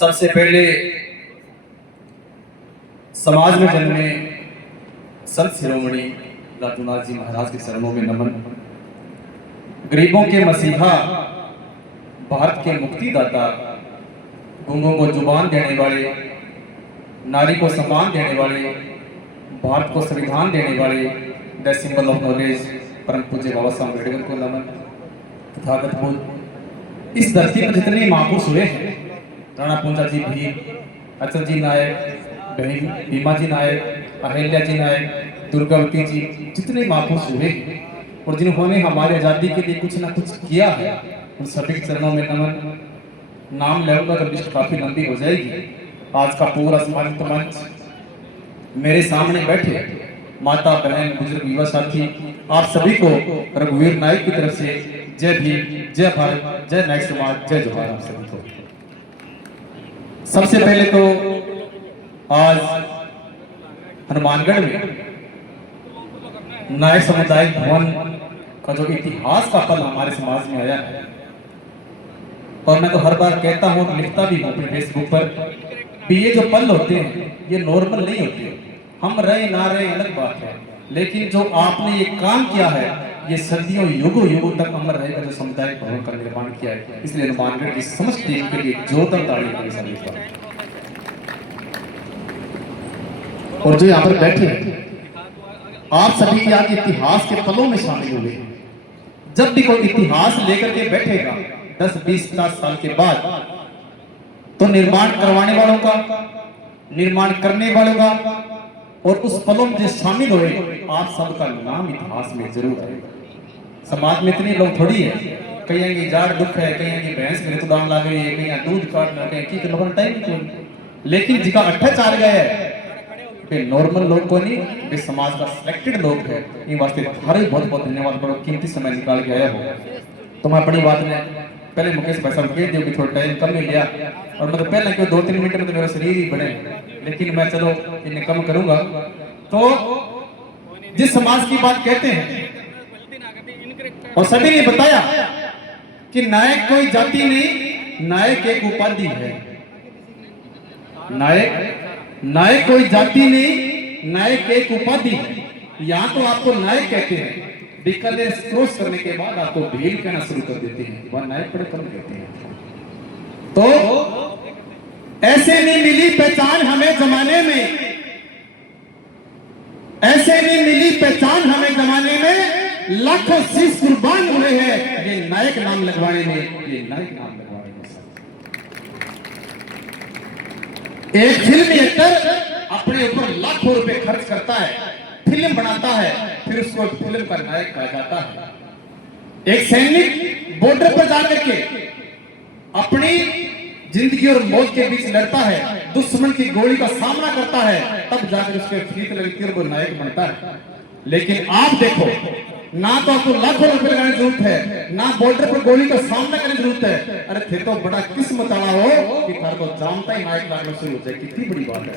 सबसे पहले समाज में जन्मे संत शिरोमणि लाटूनाथ जी महाराज के चरणों में नमन। गरीबों के मसीहा, भारत के मुक्तिदाता, गूंगों को जुबान देने वाले, नारी को सम्मान देने वाले, भारत को संविधान देने वाले, द सिंबल ऑफ नॉलेज परम पूज्य बाबा साहब अम्बेडकर को नमन। तथागत बुद्ध इस धरती पर जितने महापुरुष हुए हैं, राणा पूंजा जी भीम, अचल जी नायक, बहन भीमा जी नायक, अहिल्या जी नायक, दुर्गावती जी, जितने महापुरुष हुए और जिन्होंने हमारी आज़ादी के लिए कुछ ना कुछ किया है, उन सभी के चरणों में नमन। नाम लेऊंगा तो लिस्ट काफी लंबी हो जाएगी। आज का पूरा सम्मानित मंच, मेरे सामने बैठे माता, बहन, बुजुर्ग, युवा साथी, आप सभी को रघुवीर नायक की तरफ से जय भीम, जय भारत, जय नायक समाज, जय जोहार। आप सभी को सबसे पहले तो आज हनुमानगढ़ में नायक सामुदायिक भवन का जो इतिहास का पल हमारे समाज में आया है, और मैं तो हर बार कहता हूँ, लिखता भी हूँ फेसबुक पर कि ये जो पल होते हैं ये नॉर्मल नहीं होते। हम रहे ना रहे अलग बात है, लेकिन जो आपने ये काम किया है ये सदियों युगों युगों तक अमर रहेगा, जो सामुदायिक भवन का निर्माण किया है। इसलिए हनुमानगढ़ की समस्त टीम के लिए जोरदार ताली का। और जो यहाँ पर बैठे आप सभी आज इतिहास के पलों में शामिल हुए। जब भी कोई इतिहास लेकर के बैठेगा 10, 20, 50 साल के बाद, तो निर्माण करवाने वालों का, निर्माण करने वालों का और उस पलों में जो शामिल हुए, आप सबका नाम इतिहास में जरूर आएगा। समाज में इतने लोग थोड़ी है, कहीं की जाड़ दुख है, कहीं की भैंस में ऋतुदान ला गई है, कहीं दूध काट ला गए, की लोगों टाइम, लेकिन जिका अट्ठा चार गया है नॉर्मल लोग को नहीं, वे समाज का सिलेक्टेड लोग है। इन वास्ते थारे बहुत बहुत धन्यवाद, बड़ा कीमती समय निकाल के आया हो। तो मैं बड़ी बात ने पहले मुकेश भाई साहब कह दियो कि थोड़ा टाइम कम ही लिया, और मतलब पहले क्यों 2-3 मिनट में तो मेरा शरीर ही बने, लेकिन मैं चलो इन्हें कम करूंगा। तो जिस समाज की बात कहते हैं, और सभी ने बताया कि नायक कोई जाति नहीं, नायक एक उपाधि है। नायक कोई जाति नहीं, नायक एक उपाधि है। यहाँ तो आपको नायक कहते हैं, बीकानेर क्रॉस करने के बाद आपको भील कहना शुरू कर देते हैं, वह नायक बड़े कम कहते हैं। तो ऐसे नहीं मिली पहचान हमें जमाने में, ऐसे नहीं मिली पहचान हमें जमाने में, लाखों शीश कुर्बान हुए हैं ये नायक नाम लगवाने में, ये नायक नाम लगवाने में। एक फिल्म एक्टर अपने ऊपर लाखों रुपए खर्च करता है, फिल्म बनाता है, फिर उसको फिल्म का नायक कहा जाता है। एक सैनिक बॉर्डर पर जाकर के अपनी जिंदगी और मौत के बीच लड़ता है, दुश्मन की गोली का सामना करता है, तब जाकर उसके फीत लगी तीर को नायक बनता है। लेकिन आप देखो, ना तो आपको लाखों रुपए लगाने की जरूरत है, ना बॉर्डर पर गोली का सामना करने की जरूरत है। अरे थे तो बड़ा किस्मत वाला हो कि थार को जानता ही नायक लागना शुरू हो जाए। कितनी बड़ी बात है,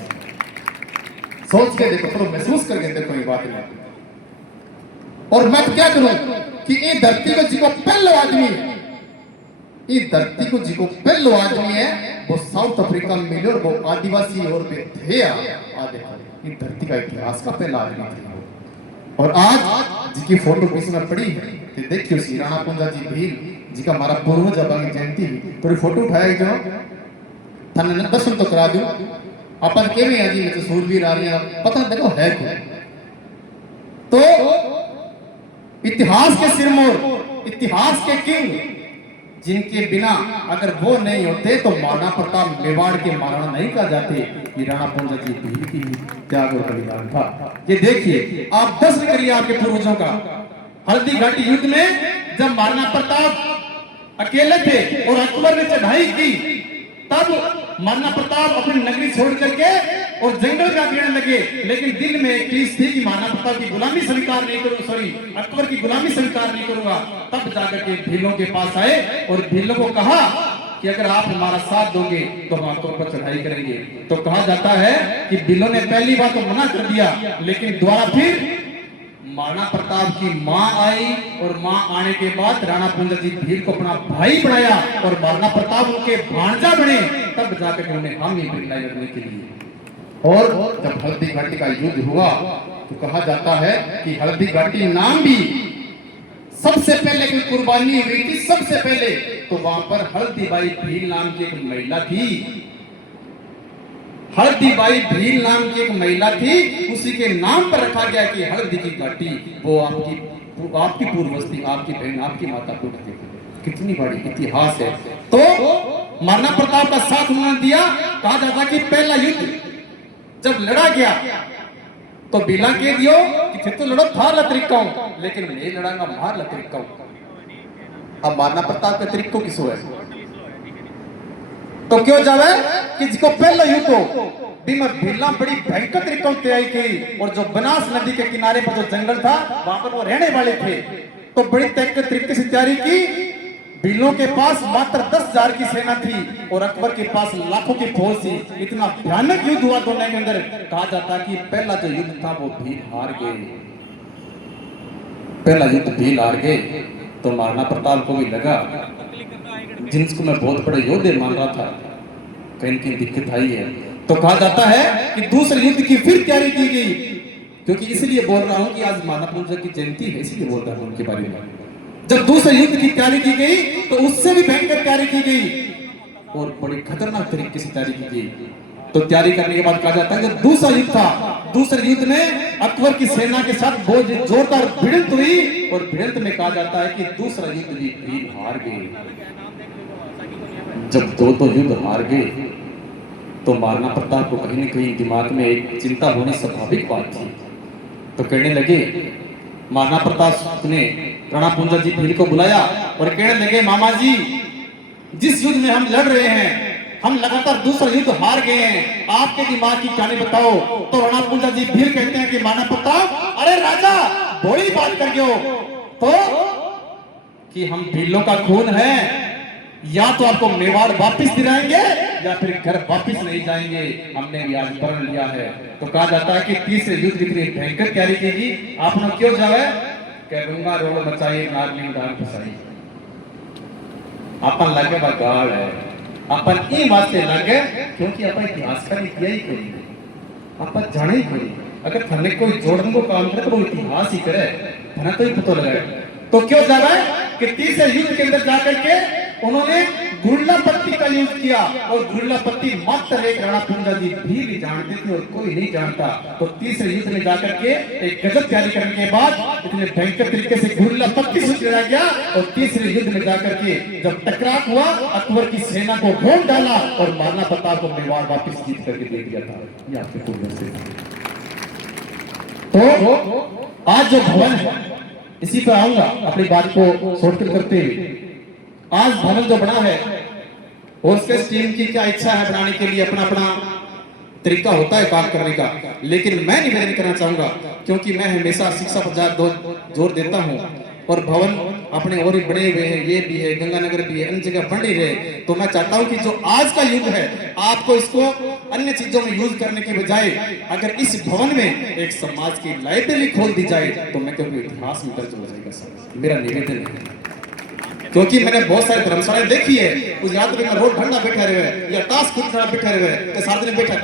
सोच के देखो, थोड़ा महसूस करके देखो ये बात है। और मैं क्या करूं कि ये धरती को जिको पहलो आदमी, ये धरती को जिको पहलो आदमी है वो साउथ अफ्रीका में मिले, और वो आदिवासी और भी थे। देखो ये धरती का इतिहास का पहला आदमी था। और आज जिसकी फोटो इसमें पड़ी है, तो देखिए उसकी राणा पूंजा जी भील जी का हमारा पूर्वज की जयंती, थोड़ी फोटो उठाया जो थाने दर्शन तो करा दूं। अपन के भी जी में सूरवीर आ रही है, पता देखो है कोई। तो इतिहास के सिरमौर, इतिहास के किंग, जिनके बिना अगर वो नहीं होते तो महाराणा प्रताप मेवाड़ के महाराणा नहीं कहा जाते। ये राणा पूंजा जी भील की त्याग और बलिदान था। ये देखिए, आप दर्शन करिए आपके पूर्वजों का। हल्दी घाटी युद्ध में जब महाराणा प्रताप अकेले थे और अकबर ने चढ़ाई की, तब महाराणा प्रताप अपनी नगरी छोड़ करके और जंगल का घेरने लगे। लेकिन दिल में एक चीज थी कि महाराणा प्रताप की गुलामी स्वीकार नहीं करूंगा, सॉरी अकबर की गुलामी स्वीकार नहीं करूंगा। तब जाकर के भीलों के पास आए और भीलों को कहा कि अगर आप हमारा साथ दोगे तो हम आपके ऊपर चढ़ाई करेंगे। तो कहा जाता है कि भीलों ने पहली बार तो मना कर दिया, लेकिन दोबारा फिर महाराणा प्रताप की मां आई और मां आने के बाद राणा कुंजा जी भील को अपना भाई बनाया और महाराणा प्रताप उनके भांजा बने, तब जाकर उन्होंने हामी भील लड़ने के लिए। और जब हल्दी घाटी का युद्ध हुआ तो कहा जाता है कि हल्दी घाटी नाम भी सबसे पहले कोई कुर्बानी हुई थी, सबसे पहले तो वहां पर हल्दीबाई भील नाम की एक महिला थी। हल्दीबाई भील नाम की एक महिला थी, उसी के नाम पर रखा गया कि हल्दी की घाटी। वो आपकी पूर्वस्ती, आपकी बहन, आपकी माता को थी। कितनी बड़ी इतिहास है। तो महाराणा प्रताप का साथ उन्होंने दिया। कहा जाता कि पहला युद्ध जब लड़ा गया तो बिला के दियो कि फिर तो लड़ो थार ला तरीका हूं, लेकिन मैं लड़ांगा मार ला तरीका हूं। अब महाराणा प्रताप का तरीको किसो है? तो क्यों जावे कि जिसको पहला युद्ध हो भी मैं भीला बड़ी भयंकर तरीका से आई थी, और जो बनास नदी के किनारे पर जो जंगल था वहां पर वो रहने वाले थे, तो बड़ी तरीके से तैयारी की। भीलों के पास मात्र 10,000 की सेना थी और अकबर के पास लाखों की फौज थी। इतना भयानक युद्ध हुआ दोनों के अंदर। कहा जाता कि पहला जो युद्ध था वो भील हार गए। पहला युद्ध भील हार गए तो महाराणा प्रताप को भी लगा, जिनको मैं बहुत बड़े योद्धे मान रहा था, कहीं की दिक्कत आई है। तो कहा जाता है कि दूसरे युद्ध की फिर तैयारी की गई, क्योंकि इसलिए बोल रहा हूं कि आज महाराणा प्रताप की जयंती है, इसलिए बोल रहा हूं उनके बारे में। जब दूसरे युद्ध की तैयारी की गई तो उससे भी भयंकर तैयारी की गई और बड़ी खतरनाक तरीके से तैयारी की गई। तो तैयारी करने के बाद कहा जाता है जब दूसरा युद्ध था, दूसरे युद्ध में अकबर की सेना के साथ बहुत जोरदार भिड़ंत हुई और भिड़ंत में कहा जाता है कि दूसरा युद्ध भी भील हार गए। जब दो युद्ध हार गए तो महाराणा प्रताप को कहीं न कहीं दिमाग में एक चिंता होनी स्वाभाविक बात थी। तो कहने लगे, महाराणा प्रताप ने राणा कुंजा जी भील को बुलाया और कहने लगे, मामा जी जिस युद्ध में हम लड़ रहे हैं, हम लगातार दूसरा युद्ध हार गए हैं, आपके दिमाग की कहानी बताओ। तो राणा कुंजा जी भील कहते हैं कि महाराणा प्रताप, अरे राजा बड़ी बात कर गए हो, तो कि हम भीलों का खून है, या तो आपको मेवाड़ वापिस दिलाएंगे या फिर घर वापिस नहीं जाएंगे, हमने भी आज प्रण लिया है। तो कहा जाता है कि तीसरे युद्ध की इतनी भयंकर तैयारी की, आपने क्यों जावे कहूंगा रोड मचाई नागलिंग दान फसाई। अपन लगे बगाड़ है, अपन ई वास्ते लगे क्योंकि अपन इतिहास का किया ही कोई, अपन जाने ही कोई। अगर थाने कोई जोड़ने को काम करे तो वो इतिहास ही करे, थाना तो ही पता लगे। तो क्यों जावे कि तीसरे युद्ध के अंदर जाकर के उन्होंने गुरला पत्ती का यूज किया, और गुरला पत्ती मात्र एक राणा कुंजा जी भील ही जानते थे और कोई नहीं जानता। तो तीसरे युद्ध में जाकर के एक गजब तैयारी करने के बाद इतने भयंकर तरीके से गुरला पत्ती से लड़ा गया, और तीसरे युद्ध में जाकर के जब टकराव हुआ, अकबर की सेना को भोग डाला और महाराणा प्रताप को मेवाड़ वापिस जीत करके दे दिया था। ये आपके पूर्वज से। तो आज जो भवन है, इसी पर आऊंगा अपनी बात को शॉर्टकट करते हुए। आज भवन जो बना है, होस्टेस टीम की क्या इच्छा है बनाने के लिए, अपना अपना तरीका होता है काम करने का, लेकिन मैं निवेदन करना चाहूंगा, क्योंकि मैं हमेशा शिक्षा पर ज्यादा जोर देता हूं और भवन अपने और ही बने हुए हैं, ये भी है, गंगानगर भी है, अन्य जगह बन ही रहे। तो मैं चाहता हूं कि जो आज का युग है, आपको इसको अन्य चीजों में यूज करने के बजाय अगर इस भवन में एक समाज की लाइब्रेरी खोल दी जाए तो मैं कहूँ इतिहास में दर्ज हो जाएगा सर, मेरा निवेदन है। क्योंकि मैंने बहुत सारी धर्मशालाएं देखी है, उस रात में रोड ठंडा बैठा रहे या टास्क खुद खड़ा बैठा रहे, साथ में बैठा